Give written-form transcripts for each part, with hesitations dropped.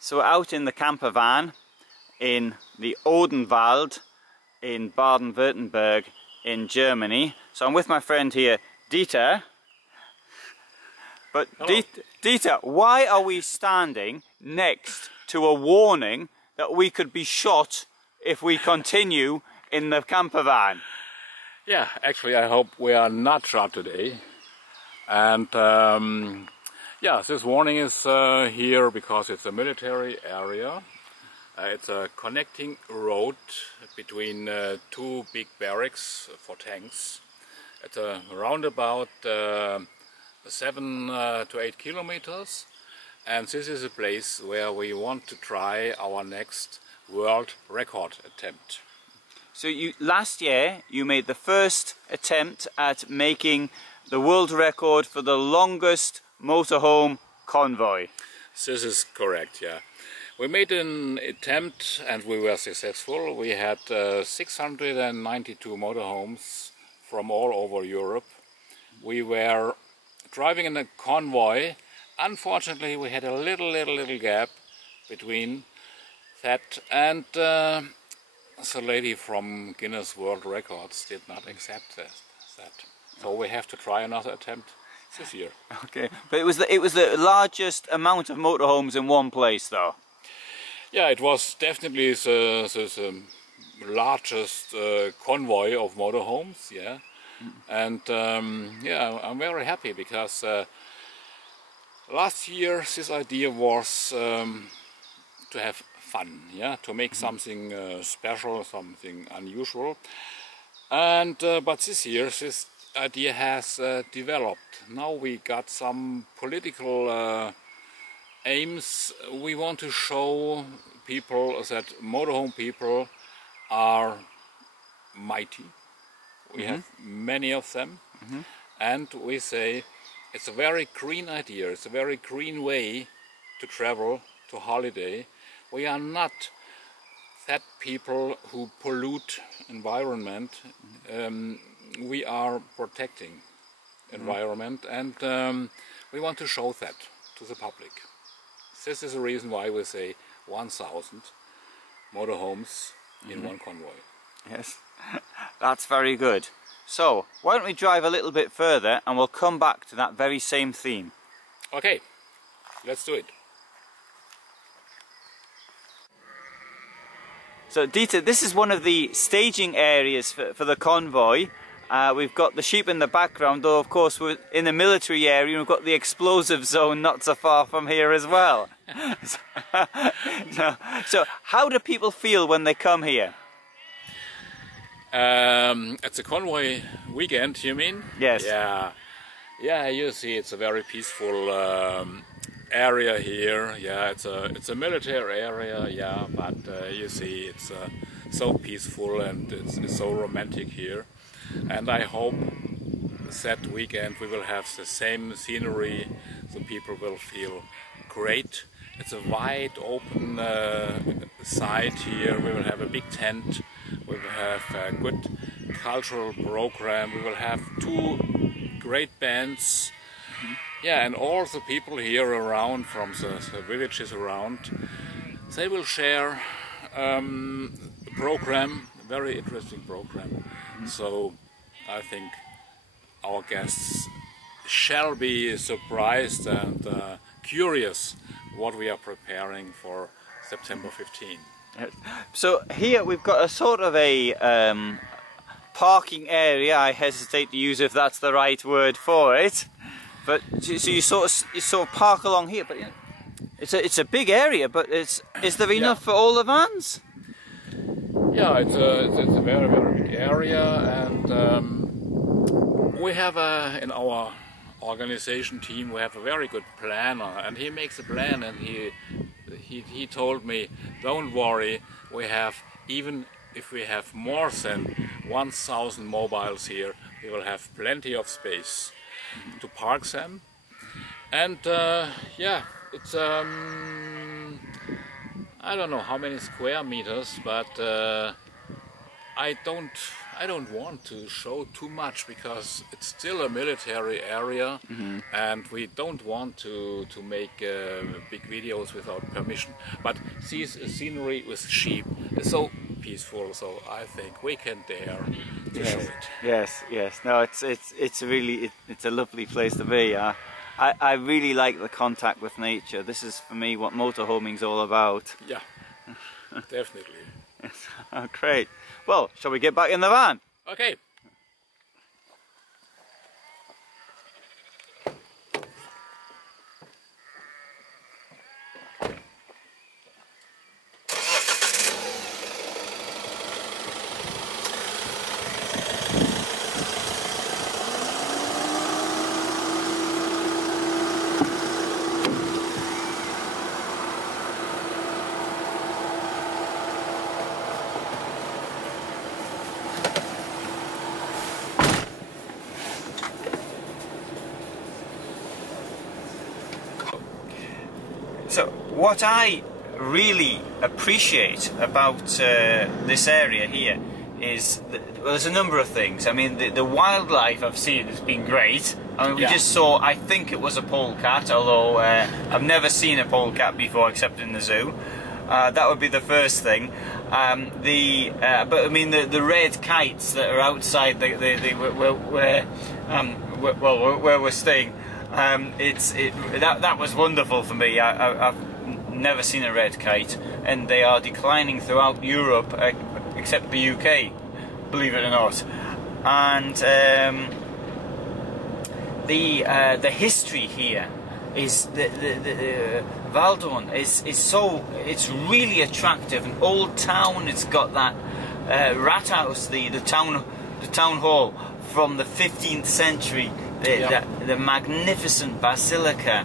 So we're out in the camper van in the Odenwald in Baden-Württemberg in Germany. So I'm with my friend here, Dieter. But Dieter, why are we standing next to a warning that we could be shot if we continue in the camper van? Yeah, actually I hope we are not shot today. And yeah, this warning is here because it's a military area. It's a connecting road between two big barracks for tanks. It's around about 7 to 8 kilometers, and this is a place where we want to try our next world record attempt. So last year you made the first attempt at making the world record for the longest motorhome convoy. This is correct, yeah. We made an attempt and we were successful. We had 692 motorhomes from all over Europe. We were driving in a convoy. Unfortunately, we had a little gap between that, and the lady from Guinness World Records did not accept that. So we have to try another attempt this year. Okay, but it was the largest amount of motorhomes in one place, though. Yeah, it was definitely the largest convoy of motorhomes. Yeah, and yeah, I'm very happy because last year this idea was to have fun, yeah, to make something special, something unusual, and but this year this idea has developed. Now we got some political aims. We want to show people that motorhome people are mighty. We have many of them, and we say it's a very green idea, it's a very green way to travel, to holiday. We are not that people who pollute environment. We are protecting environment, and we want to show that to the public. This is the reason why we say 1,000 motorhomes in one convoy. Yes, that's very good. So, why don't we drive a little bit further and we'll come back to that very same theme. Okay, let's do it. So Dieter, this is one of the staging areas for the convoy. We've got the sheep in the background, though of course we're in the military area and we've got the explosive zone not so far from here as well. So how do people feel when they come here? It's a convoy weekend, you mean? Yes. Yeah, you see it's a very peaceful area here. Yeah, it's a military area, yeah, but you see it's so peaceful and it's so romantic here. And I hope that weekend we will have the same scenery, so people will feel great. It's a wide open site here. We will have a big tent, we will have a good cultural program, we will have 2 great bands. Yeah, and all the people here around, from the villages around, they will share a program, a very interesting program. So I think our guests shall be surprised and curious what we are preparing for September 15. So here we've got a sort of a parking area. I hesitate to use if that's the right word for it. But so you sort of park along here, but it's a big area. But is there enough for all the vans? Yeah, it's a very big area, and we have in our organization team we have a very good planner, and he makes a plan, and he told me, don't worry, we have, even if we have more than 1,000 mobiles here, we will have plenty of space to park them. And yeah, it's I don't know how many square meters, but I I don't want to show too much because it's still a military area, and we don't want to make big videos without permission. But this scenery with sheep is so peaceful, so I think we can dare to show it. Yes, yes. No, it's really it's a lovely place to be. I really like the contact with nature. This is for me what motorhoming's all about. Yeah, definitely. Yes. Oh, great. Well, shall we get back in the van? Okay. So what I really appreciate about this area here is that, well, there's a number of things. I mean, the wildlife I've seen has been great. I mean, we just saw, I think it was a polecat, although I've never seen a polecat before except in the zoo. That would be the first thing. But I mean, the red kites that are outside where we're staying. That was wonderful for me. I've never seen a red kite, and they are declining throughout Europe, except the UK, believe it or not. And the history here is the Valdon is so, it's really attractive. An old town. It's got that rathaus, the town hall from the 15th century. The magnificent basilica,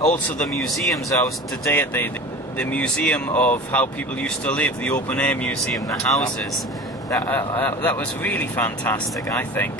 also the museums. I was today at the museum of how people used to live, the open air museum, the houses. That was really fantastic, I think.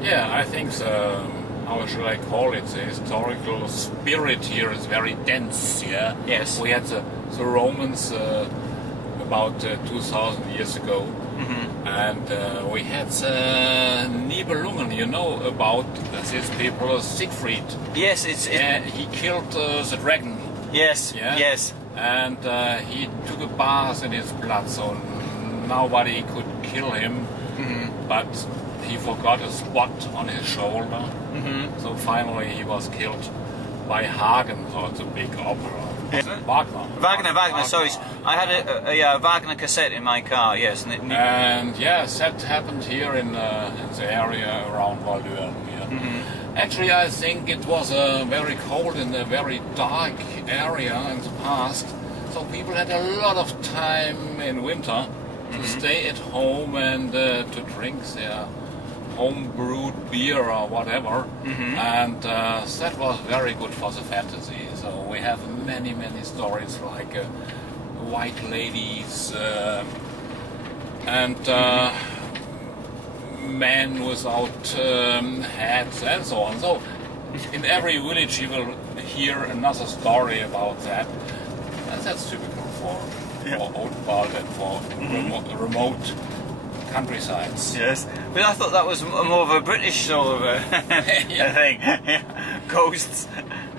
Yeah, I think how shall I call it? The historical spirit here is very dense. Yeah. Yes. We had the Romans about 2,000 years ago. And we had Nibelungen, you know about these people, Siegfried. Yes, he killed the dragon. Yes, yeah? yes. And he took a bath in his blood, so nobody could kill him. But he forgot a spot on his shoulder. So finally he was killed by Hagen, so it's a big opera. Wagner. Sorry, I had a Wagner cassette in my car. Yes, and yes, that happened here in the area around Valdon. Yeah. Actually, I think it was very cold and a very dark area in the past, so people had a lot of time in winter to stay at home and to drink their home-brewed beer or whatever, and that was very good for the fantasy. So we have many stories like white ladies and men without hats and so on. So in every village you will hear another story about that, and that's typical for Oldwald and for remote countrysides. Yes, but I thought that was more of a British sort of a thing. Ghosts.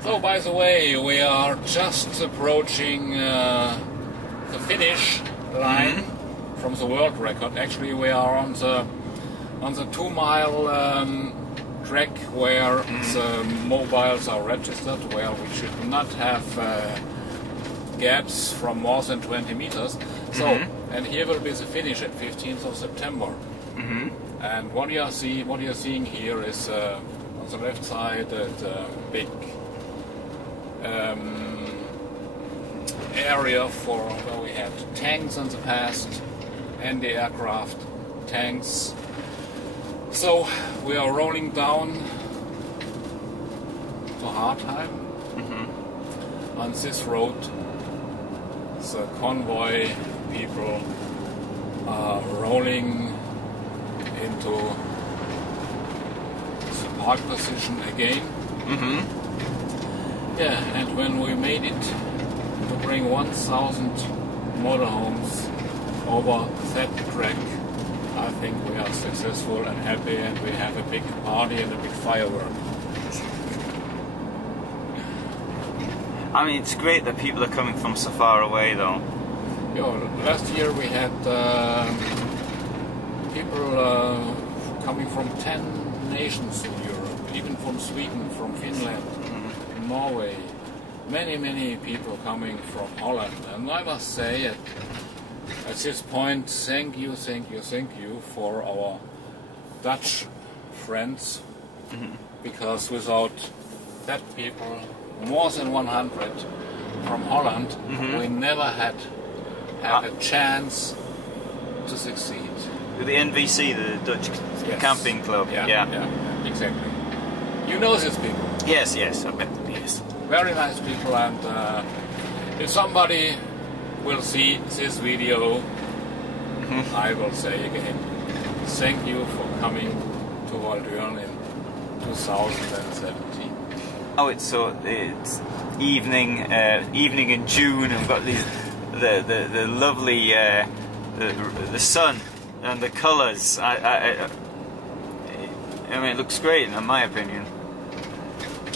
So, by the way, we are just approaching the finish line from the world record. Actually, we are on the 2-mile track where the mobiles are registered, where we should not have gaps from more than 20 meters. So, and here will be the finish at 15th of September. And what you're seeing here is on the left side the big area for where we had tanks in the past, anti-aircraft tanks. So we are rolling down to Hartheim on this road. The convoy people are rolling into the park position again. Yeah, and when we made it to bring 1,000 motorhomes over that track, I think we are successful and happy, and we have a big party and a big firework. I mean, it's great that people are coming from so far away, though. Last year we had people coming from 10 nations in Europe, even from Sweden, from Finland, Norway. Many people coming from Holland. And I must say at this point, thank you for our Dutch friends, because without that people, more than 100 from Holland, we never had a chance to succeed. With the NVC, the Dutch camping club. Yeah, exactly. You know these people. Yes, I bet. Yes. Very nice people, and if somebody will see this video, I will say again, thank you for coming to Waldürn in 2017. Oh, it's evening in June, and we've got the lovely the sun and the colours. I mean, it looks great in my opinion.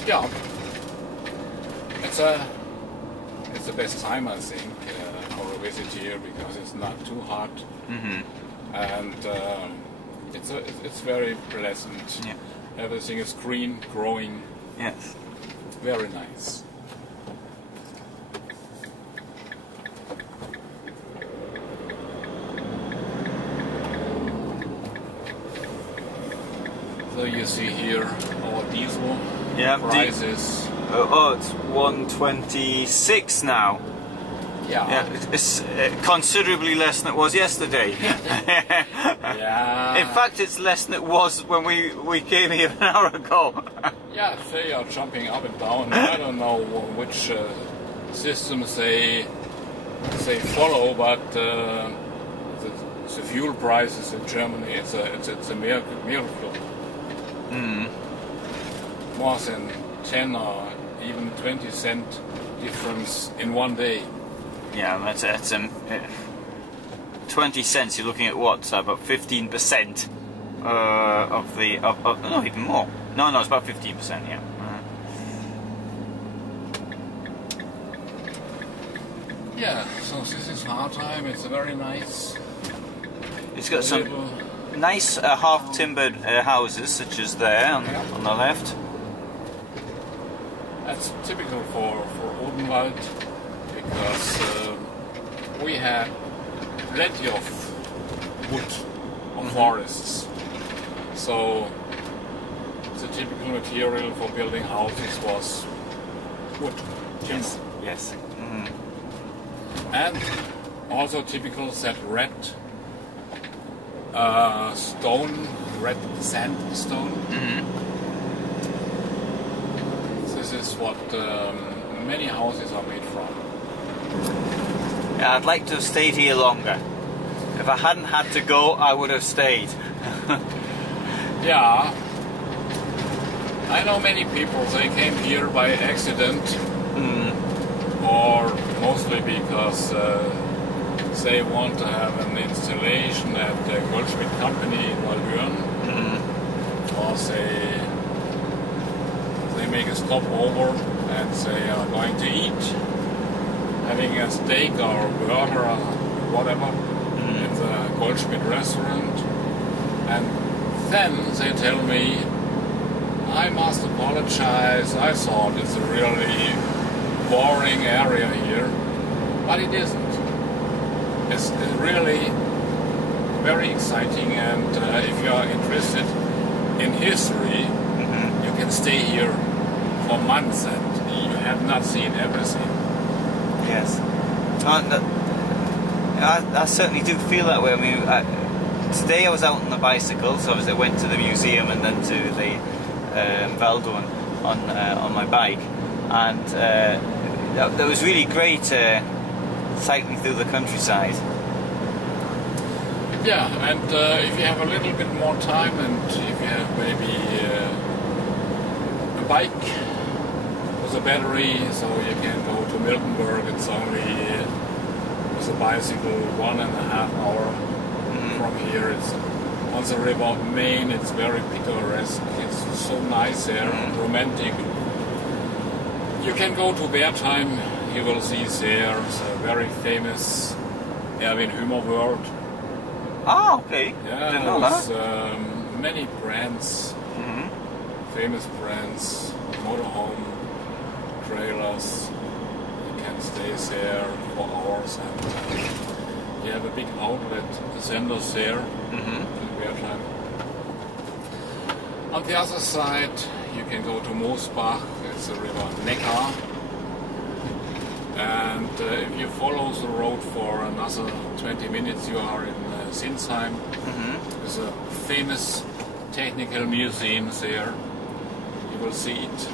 Yeah, it's the best time, I think, for a visit here, because it's not too hot, and it's very pleasant. Yeah. Everything is green, growing. Yes. Very nice. So you see here our diesel prices. It's 126 now. Yeah. It's considerably less than it was yesterday. Yeah. In fact, it's less than it was when we came here an hour ago. Yeah, they are jumping up and down. I don't know which systems they follow, but the fuel prices in Germany, it's a miracle. More than 10 or even 20 cent difference in one day. Yeah, that's 20 cents. You're looking at what? So about 15% no, even more. No, it's about 15%. Yeah. Yeah. So this is our time. It's a very nice. It's got some nice half-timbered houses, such as there on the left. That's typical for Odenwald, because we have plenty of wood on forests. So the typical material for building houses was wood. Yes. And also typical that red stone, red sandstone. This is what many houses are made from. Yeah, I'd like to have stayed here longer. If I hadn't had to go, I would have stayed. Yeah, I know many people, they came here by accident, or mostly because they want to have an installation at the Goldschmidt company in Waldürn, or they make a stopover and they are going to eat, having a steak or burger or whatever at the Goldschmidt restaurant, and then they tell me, I must apologize, I thought it's a really boring area here, but it isn't. It's really very exciting, and if you are interested in history, you can stay here for months and you have not seen everything. Yes. I certainly do feel that way. I mean, today I was out on the bicycle, so I went to the museum and then to the Waldürn on my bike, and that was really great cycling through the countryside. Yeah, and if you have a little bit more time, and if you have maybe a bike with a battery, so you can go to Miltenberg. It's only with a bicycle 1.5 hours from here. It's on the river Main. It's very picturesque. It's so nice there, romantic. You can go to Wertheim. You will see there the very famous Erwin Hümer World. Ah, okay. Yeah, Didn't know with that. many brands, famous brands, motorhome, trailers. You can stay there for hours, and you have a big outlet centers there in Wertheim. On the other side, you can go to Moosbach. It's the river Neckar. And if you follow the road for another 20 minutes, you are in Sinsheim. There's a famous technical museum there. You will see it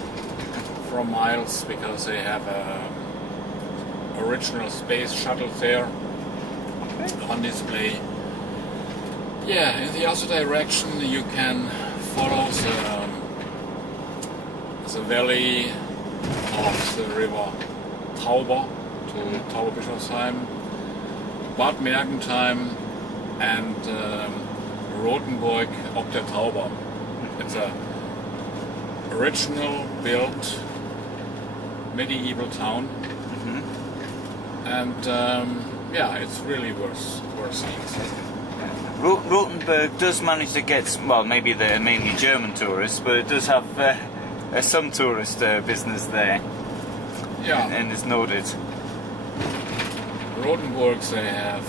from miles because they have a original space shuttle there on display. Yeah, in the other direction you can follow the valley of the river Tauber to Tauberbischofsheim, Bad Mergentheim, and Rothenburg ob der Tauber. It's a original built medieval town, and yeah, it's really worth seeing. Rothenburg does manage to get, well, maybe they're mainly German tourists, but it does have some tourist business there. Yeah, and it's noted. Rothenburg, they have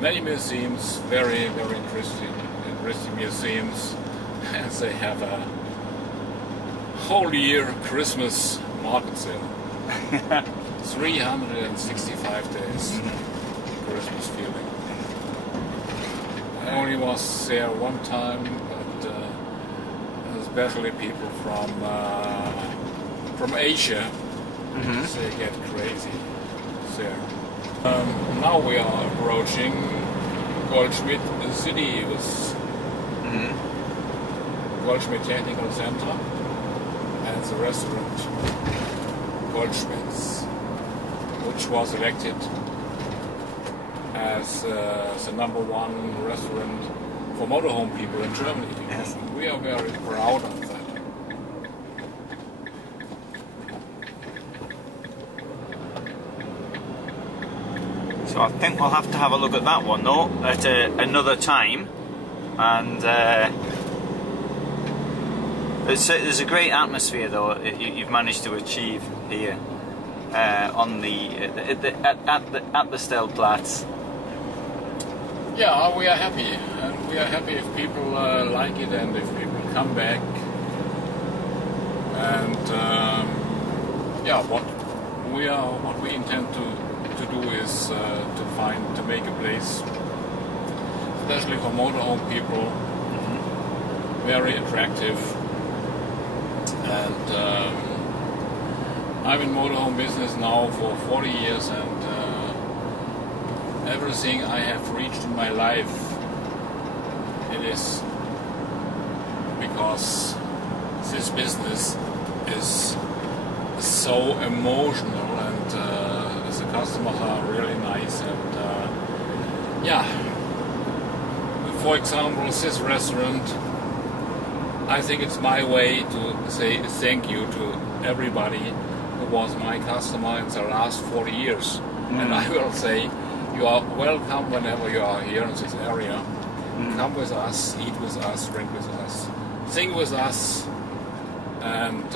many museums, very interesting museums, and they have a whole year Christmas market there. 365 days Christmas feeling. I only was there one time, but especially people from Asia, they get crazy there. Now we are approaching Goldschmidt city with Goldschmidt Technical Center and the restaurant Goldschmidt's, which was elected as the #1 restaurant for motorhome people in Germany. Yes. We are very proud of that. So I think we'll have to have a look at that one though at another time, and there's a great atmosphere though you've managed to achieve here on at the Stellplatz. Yeah, we are happy, and we are happy if people like it and if people come back. And yeah, what we intend to do is to make a place, especially for motorhome people, very attractive. And I'm in motorhome business now for 40 years, and everything I have reached in my life, it is because this business is so emotional, and the customers are really nice, and yeah, for example, this restaurant, I think it's my way to say thank you to everybody who was my customer in the last 40 years. And I will say, you are welcome whenever you are here in this area. Come with us, eat with us, drink with us, sing with us. And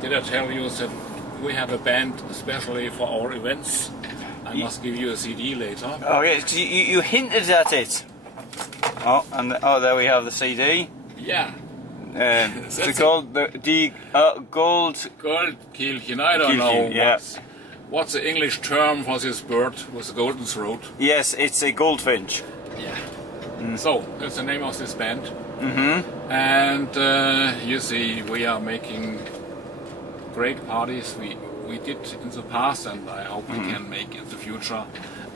did I tell you that we have a band especially for our events? I must give you a CD later. Oh yes, you hinted at it. Oh, and there we have the CD. Yeah. The Goldkehlchen, I don't know. Yeah. What's the English term for this bird with the golden throat? Yes, it's a goldfinch. Yeah. So, that's the name of this band. And you see, we are making great parties. We did in the past, and I hope we can make in the future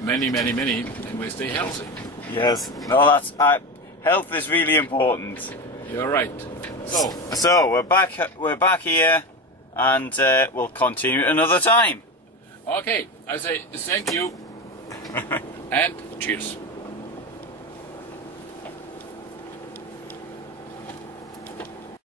many, and we stay healthy. Yes, no, that's health is really important. You're right. So we're back here, and we'll continue another time. Okay, I say thank you and cheers.